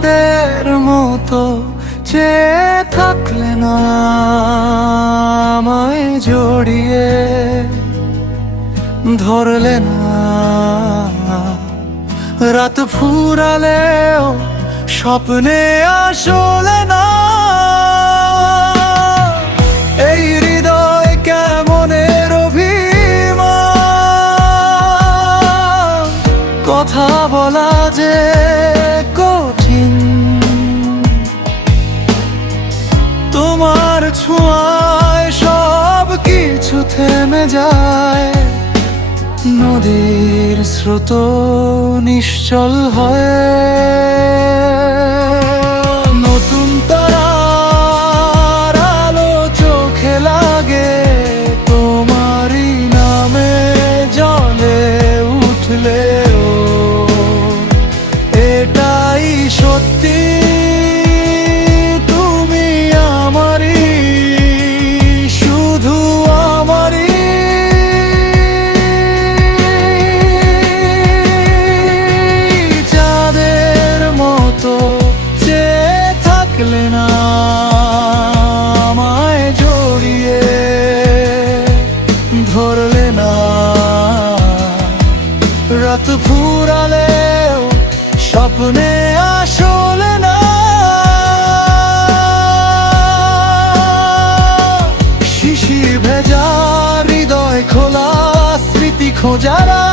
চাঁদের মতো চেয়ে থাকলে না আমায় জড়িয়ে ধরলে না, রাত ফুরালেও স্বপ্নে আসলে না। এই হৃদয় কেমনের অভিমান, কথা বলা যে কঠিন। তোমার ছোঁয়ায় সব কিছু থেমে যায়, নদীর স্রোত নিশ্চল হয়। নতুন তারার আলো চোখে লাগে, তোমারই নামে জলে উঠলেও এটাই সত্যি, তুমি আমারই, শুধু আমারই। থাকলে না আমায় জড়িয়ে ধরলে না, রাত ফুরালেও স্বপ্নে আসলে না। শিশির ভেজা হৃদয় খোলা স্মৃতি খোঁজারা,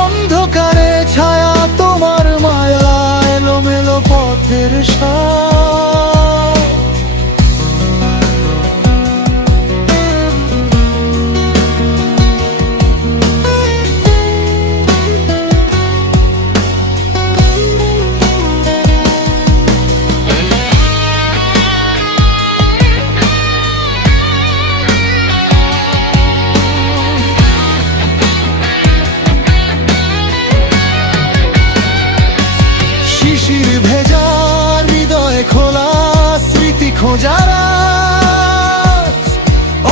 অন্ধকারে ছায়া তোমার মায়া, এলোমেলো পথের সাথ। শিশির ভেজা হৃদয় খোলা স্মৃতি খোঁজারা,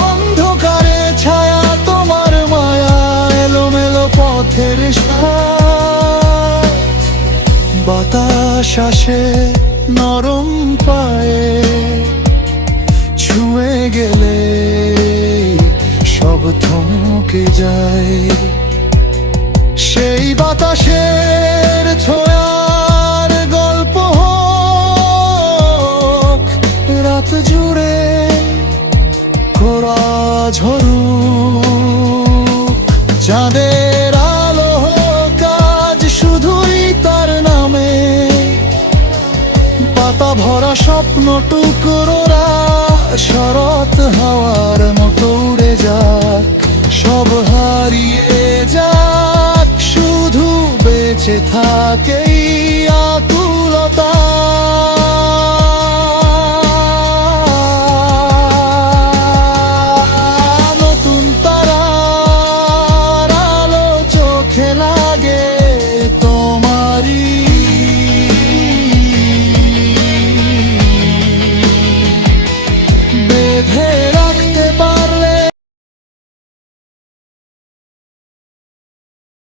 অন্ধকারে ছায়া তোমার মায়া, এলোমেলো পথের সাথ। বাতাস আসে নরম পায়ে, ছুঁয়ে গেলে সব থমকে যায়। সেই বাতাসের ছোঁয়ার গল্প হোক রাত জুড়ে, খোরা ঝরুক চাঁদের আলো হোক আজ শুধুই তার নামে। পাতা ভরা স্বপ্ন টুকরোরা শরৎ হাওয়ার মতো উড়ে যাক, সব হারিয়ে যাক, শুধু বেঁচে থাকে আকুলতা। নতুন তারার আলো চোখে লাগে,